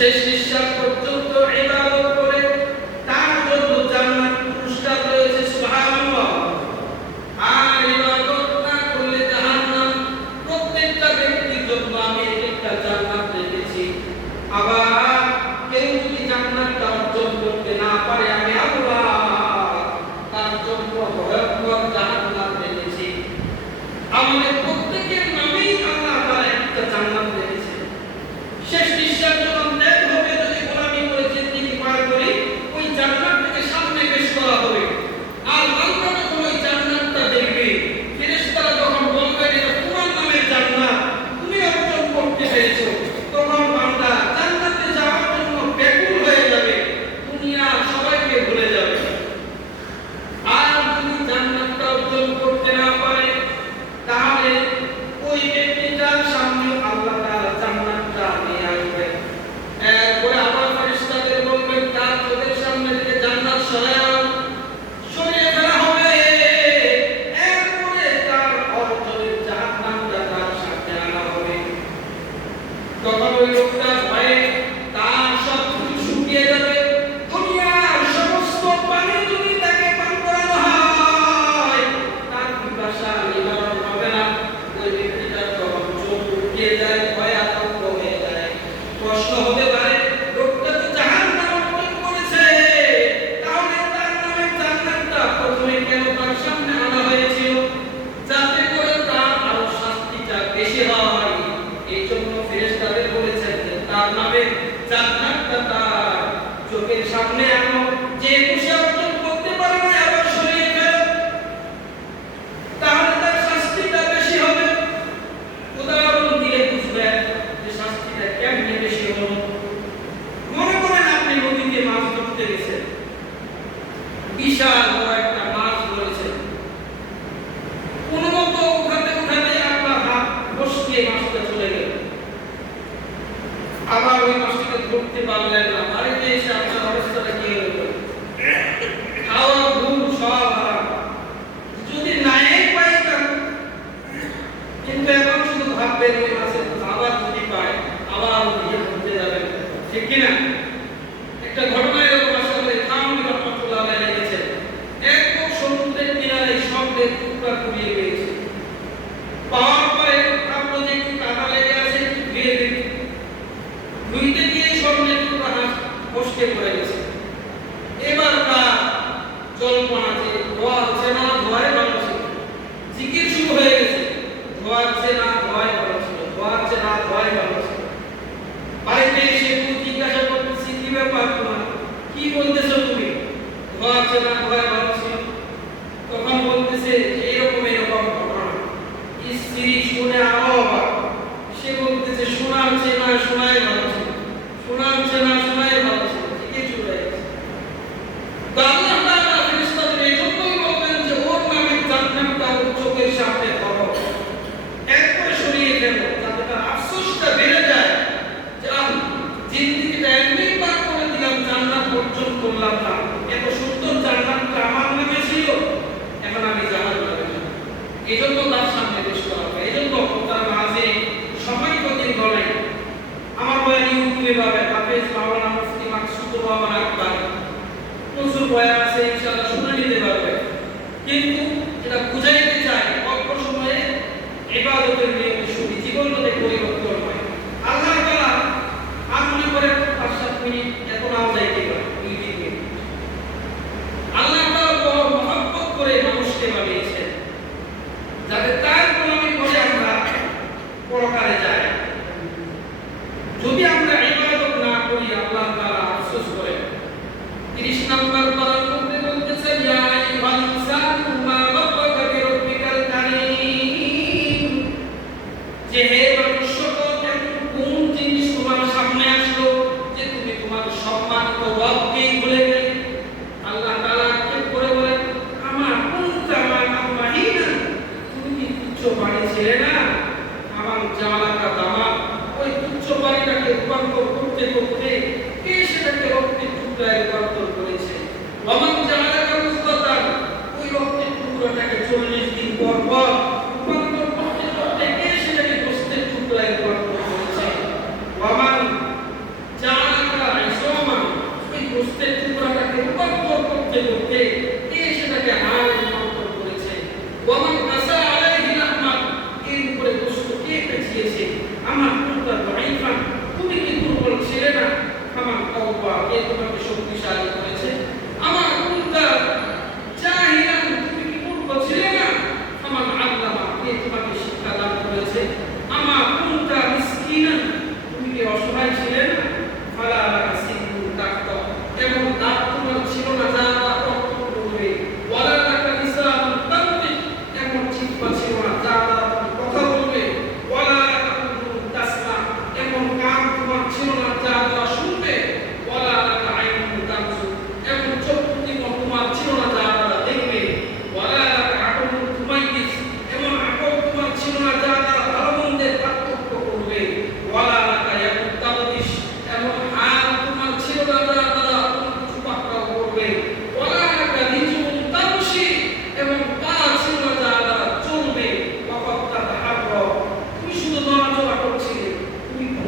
শেষ নিঃশ্বাস পর্যন্ত ইবাদত করে তার জন্য জান্নাত পুরস্কার রয়েছে সুবহানাল্লাহ। আর ইবাদত না করলে জাহান্নাম। প্রত্যেকটা ব্যক্তির জন্য আমি একটা জান্নাত রেখেছি। আবার কেউ যদি জান্নাতটা অর্জন করতে না পারে আমি আল্লাহ তার জন্য ভয়ঙ্কর জাহান্নাম রেখেছি। আমাদের প্রত্যেকের নামেই আল্লাহ তাআলা একটা জান্নাত রেখেছে। শেষ নিঃশ্বাস যখন ত্যাগ হবে, যদি গোলামি করে জিন্দেগি পার করি, ওই জান্নাতটাকে সামনে পেশ করা হবে। আর বান্দা যখন ওই জান্নাতটা দেখবে, ফেরেশতারা যখন বলবে এটা তোমার নামের জান্নাত, তুমি অর্জন করতে পেরেছো, তখন বান্দা জান্নাতে যাওয়ার জন্য ব্যাকুল হয়ে যাবে, দুনিয়ার সবাইকে ভুলে যাবে। আর যদি জান্নাতটা অর্জন করতে না পারে, তাহলে ওই ব্যক্তিটার সামনে আল্লাহ তাআলা জান্নাতটা নিয়ে আসবেন। এরপরে আবার ফেরেশতাদের বলবেন তার চোখের সামনে থেকে জান্নাত সরিয়ে ফেলা হবে। এরপরে তার অর্জনের জাহান্নামটা তার সামনে আনা হবে। তখন ওই লোকটার ভয়ে তার সব কিছু শুকিয়ে যাবে। দুনিয়ার সমস্ত পানি যদি তাকে পান করানো হয়, তার পিপাসা নিবারণ হবে না। ওই ব্যক্তিটার তখন চোখ শুকিয়ে যায়, ভয়ে আতঙ্ক হয়ে যায়। প্রশ্ন হতে পারে, লোকটা তো জাহান্নাম অর্জন করেছে, তাহলে তার নামে জান্নাতটা প্রথমে কেন তার সামনে আনা হয়েছিল? যাতে করে তার আরো শাস্তিটা বেশি হয়। এই জন্য ফেরেশতাদের বলেছেন যে তার নামে জান্নাতটা তার চোখের সামনে আনো, যে খুশি অর্জন করতে পারে না আবার সরিয়ে ফেলো, তাহলে তার শাস্তিটা বেশি হবে। উদাহরণ দিলে বুঝবেন যে শাস্তিটা কেমনে বেশি হলো। মনে করেন আপনি নদীতে মাছ ধরতে গেছেন, বিশাল বড় একটা মাছ ধরেছেন, কোনো মতো উঠাতে উঠাতে আপনার হাত ফসকে মাছটা চলে গেল। আবার ওই মাছটাকে ধরতে পারলেন না, বাড়িতে এসে আপনার অবস্থাটা কি হলো? খাওয়া ঘুম সব হারাম। যদি নাই পাইতাম, কিন্তু এখন শুধু ভাববেন ওই মাছের আবার যদি পায় আবার নিজে ধরতে যাবেন, ঠিক কিনা? একটা ঘটনা এরকম আসলে থানভী রাহমাতুল্লাহ আলাইহি লিখেছেন। একদম সমুদ্রের কিনারে শব্দের টুকরা কুড়িয়ে পেয়েছে। পাওয়ার পরে ভাবলো যে একটু কাদা লেগে আছে, একটু ধুয়ে দেখি। ধুইতে গিয়ে স্বর্ণের টুকরা ফসকে পড়ে গেছে। এবার তার জল্পনা যে ধোয়াচ্ছে না ধোয়ায় ভালো ছিল, জিকির শুরু হয়ে গেছে, ধোয়াচ্ছে না ধোয়ায় ভালো ছিল, ধোয়াচ্ছে না ধোয়ায় ভালো ছিল। বাড়িতে এসে একটু জিজ্ঞাসা করতেছি, কি ব্যাপার তোমার, কি বলতেছো তুমি? ধোয়াচ্ছে না ধোয়ায় ভালো ছিল। তখন বলতেছে এরকম এরকম ঘটনা। স্ত্রী শুনে আরো অবাক। সে বলতেছে শোনাচ্ছে না শোনাই ভালো ছিল, শোনাচ্ছে না শোনাই ভালো ছিল, ঠিকই চলে গেছে। আল্লাহ তাআলা ফেরেশতাদের এজন্যই বলবেন যে ওর নামে জান্নাতটা ওর চোখের সামনে ধরো, একবারে সরিয়ে ফেলো, যাতে তার আফসোসটা বেড়ে যায় যে জিন্দেগিটা এমনি পার করে দিলাম, জান্নাত অর্জন করলাম না, এত সুন্দর জান্নাতটা আমার নামে ছিল, এখন আমি জাহান্নামে যাব। এজন্য তার সামনে পেশ করা হয়। এজন্য তার মাঝে সময় প্রতিদিন বলে আমার বয়ান ইউটিউবে পাবেন, হাফেজ মাওলানা মুফতি মাকসুদুর রহমান আকবর প্রচুর বয়ান আছে, ইনশাআল্লাহ শুনে নিতে পারবেন। কিন্তু এটা বুঝাইতে চাই অল্প সময়ে ইবাদতের নিয়ম শুনি, জীবনটাতে পরিবর্তন হয়। আল্লাহ তাআলা আমলি করে 5-7 মিনিট এত নাও যাইতে পারে, 2-3 মিনিট। আল্লাহ তাআলা বড় মহব্বত করে মানুষকে বানিয়েছেন যাতে তার গোলামি করে আমরা পরকালে যাই। যদি আমরা ইবাদত না করি আল্লাহ তাআলা আফসোস করেন। 30 নম্বর পারার মধ্যে বলতেছেন ইয়া আইয়ুহাল ইনসানু মা রাব্বাকা বিরাব্বিকাল কারীম, যে হে মনুষ্য কোন জিনিস তোমার সামনে আসলো যে তুমি তোমার সম্মানিত রবকে ভুলে গেলে। আল্লাহ তাআলা কি করে বলেন আমার কুনতা মা আম্মাহিনা, তুমি কি তুচ্ছ বাড়ি ছিলে না, আমার জালাকা দামা, ওই তুচ্ছ বাড়িটাকে রূপান্তর করতে করতে কে সেটাকে রক্তের টুকরায় রূপান্তর করেছে। ওয়ামান জালাকা মুসতাতান, ওই রক্তের টুকরাটাকে 40 দিন পর পর রূপান্তর করতে করতে কে সেটাকে গোশতের টুকরায় রূপান্তর করেছে। ওয়ামান জালা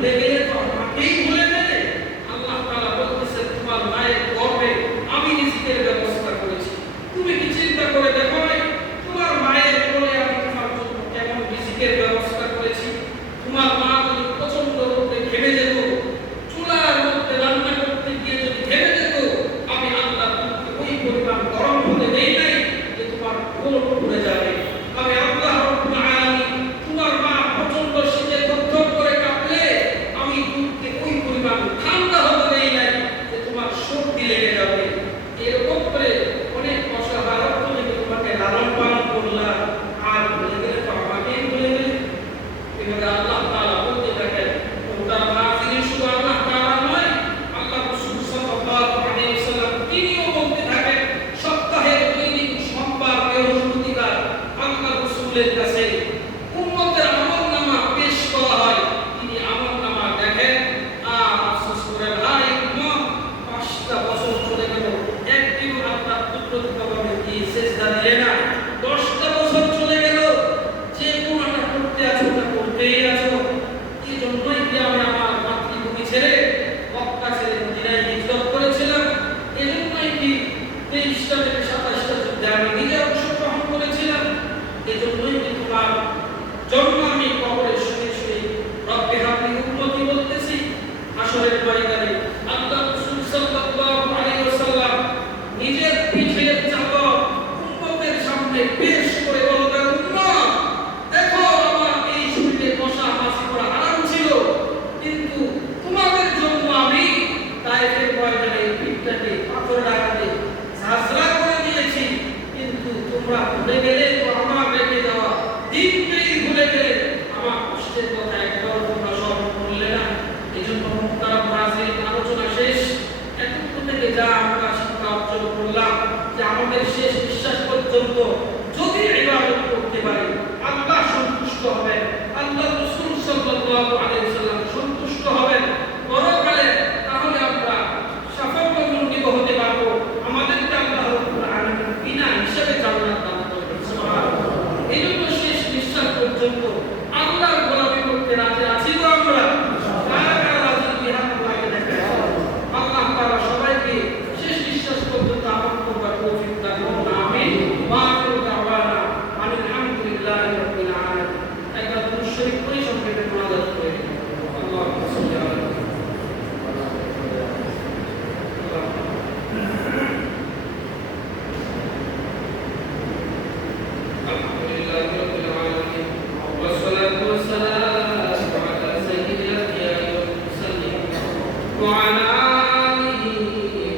ভুলে গেলে তো আমাকেই ভুলে গেলে। আল্লাহ তাআলা বলতেছে তোমার মায়ের গর্ভে আমি রিজিকের ব্যবস্থা করেছি। তুমি কি চিন্তা করে দেখো নাই তোমার মায়ের কোলে আমি তোমার জন্য কেমন রিজিকের ব্যবস্থা করেছি? তোমার মা যদি প্রচন্ড রোদে ঘেমে যেত, চুলার মধ্যে রান্না করতে গিয়ে যদি ঘেমে যেত, আমি আল্লাহ তোমাকে ওই পরিমাণ গরম হতে দেই নাই যে তোমার কোল পুড়ে যাবে। আমি আল্লাহ রাব্বুল আলামিন তোমার মা প্রচন্ড শীতে থরথর করে কাঁপলে আমি তোমাকে ওই পরিমাণ ঠান্ডা হতে দেই নাই যে তোমার সর্দি লেগে যাবে। এরকম করে অনেক অসহায় তুমি তোমাকে লালন পালন করলাম, আর ভুলে গেলে তো আমাকেই ভুলে গেলে। এভাবে আল্লাহ তাআলা বলতে থাকেন। ওটার নাযিল শুধু আল্লাহ তাআলা নয়, আল্লাহ রাসূল সাল্লাল্লাহু আলাইহি ওয়াসাল্লাম তিনিও বলতে থাকেন সপ্তাহের 2 দিন সোমবার বৃহস্পতিবার আল্লাহ রাসূলের কাছে উম্মতের আমলনামা পেশ করা হয়। তিনি আমলনামা দেখেন আর আফসোস করেন, হায় উম্মত 5টা বছর চলে গেল, একদিনও আপনার কুদরতভাবে কি সিজদা দিলে না। 10টা বছর চলে গেল, যে গুনাহটা করতে আছো তা করতেই আছো। এই জন্যই কি আমি আমার মাতৃভূমি ছেড়ে মক্কা ছেড়ে মদিনায় হিজরত করেছিলাম। এই জন্যই কি 23টা থেকে 27টা যুদ্ধে আমি নিজে অংশগ্রহণ করেছিলাম। এই জন্যই কি তোমার জন্ম আমি কবরে শুয়ে শুয়ে রব্বে হাবলি উম্মতি বলতেছি। হাসরের ময়দানে আল্লাহ রাসূল সাল্লাল্লাহু আলাইহি ওয়াসাল্লাম নিজের পিঠের চাদর উম্মতের সামনে পেশ করে বলবেন, উম্মত দেখো আমার এই শরীরে মশা মাছি পড়া হারাম ছিল, কিন্তু তোমাদের জন্য আমি তায়েফের ময়দানে পিঠটাকে পাথরের আঘাতে ঝাঁঝরা করে দিয়েছি। কিন্তু তোমরা ভুলে গেলে তো আমার রেখে যাওয়া দিনকেই ভুলে গেলে, আমার কষ্টের কথা একবারও তোমরা স্মরণ করলে না। এই জন্য মুহতারাম নাযিরিন, আলোচনা শেষ। এতক্ষণ থেকে যা আমরা শিক্ষা অর্জন করলাম যে আমাদের শেষ নিঃশ্বাস পর্যন্ত যদি ইবাদত করতে পারি আল্লাহ সন্তুষ্ট হবেন, আল্লাহ রাসূল সাল্লাল্লাহু আলাইহি ওয়াসাল্লাম সন্তুষ্ট হবেন পরকালে। তাহলে আমরা সাফল্যমণ্ডিত হতে পারবো। আমাদেরকে আল্লাহ রাব্বুল আলামিন বিনা হিসাবে জান্নাত দান করবেন। সুবহানাল্লাহ। এই জন্য শেষ নিঃশ্বাস পর্যন্ত আল্লাহর গোলামি করতে রাজি আছি তো আমরা? কারা কারা রাজি বিহার লাগে দেখেন। আল্লাহ তাআলা সবাইকে শেষ নিঃশ্বাস পর্যন্ত আমল করবার তৌফিক দান করুন। আমিন। ওয়া আখিরু দাওয়ানা আলহামদুলিল্লাহি রাব্বিল আলামিন। একটা দুরূদ শরীফ পড়ে সংক্ষেপে মুনাজাত করে দিন। আল্লাহুম্মা সাল্লি আলা আলহামদুলিল্লাহি রাব্বিল আলামিন ওয়া সলাতু ওয়া সালামু আলা সাইয়্যিদিল আনবিয়া ওয়াল মুরসালিন ওয়া আলা আলিহি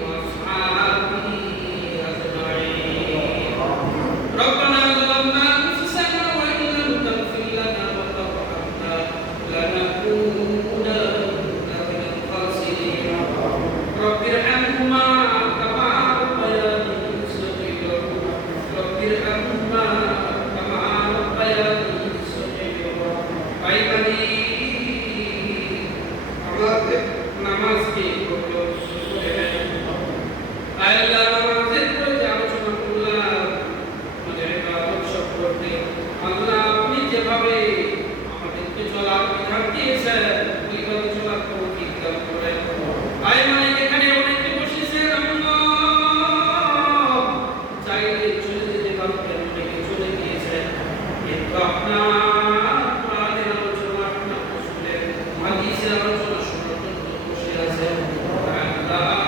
ওয়া আসহাবিহি আজমাইন। রব্বানা যালামনা আনফুসানা ওয়া ইন লাম তাগফির লানা ওয়া তারহামনা লানাকুনান্না মিনাল খাসিরিন। রব্বিরহামহুমা কামা রাব্বায়ানি সগীরা। রব্বিরহামহুমা কামা রাব্বায়ানি সগীরা। ভাই বানি আমাদের নামাজকে কবুল করে নেন। আল্লাহ নামাজের পরে যে আলোচনা করলাম আমাদের ইবাদত সম্পর্কে, আল্লাহ আপনি যেভাবে আমাদেরকে চলার বিধান দিয়েছেন ওইভাবে চলার তৌফিক দান করেন। ভাই মানে এখানে অনেকে বসেছেন, আল্লাহ চাইলে চলে যেতে পারতেন, অনেকে চলে গিয়েছেন, কিন্তু আপনার কোরআনের আলোচনা, আপনার রাসূলের হাদিসের আলোচনা শোনার জন্য বসে আছেন। আল্লাহ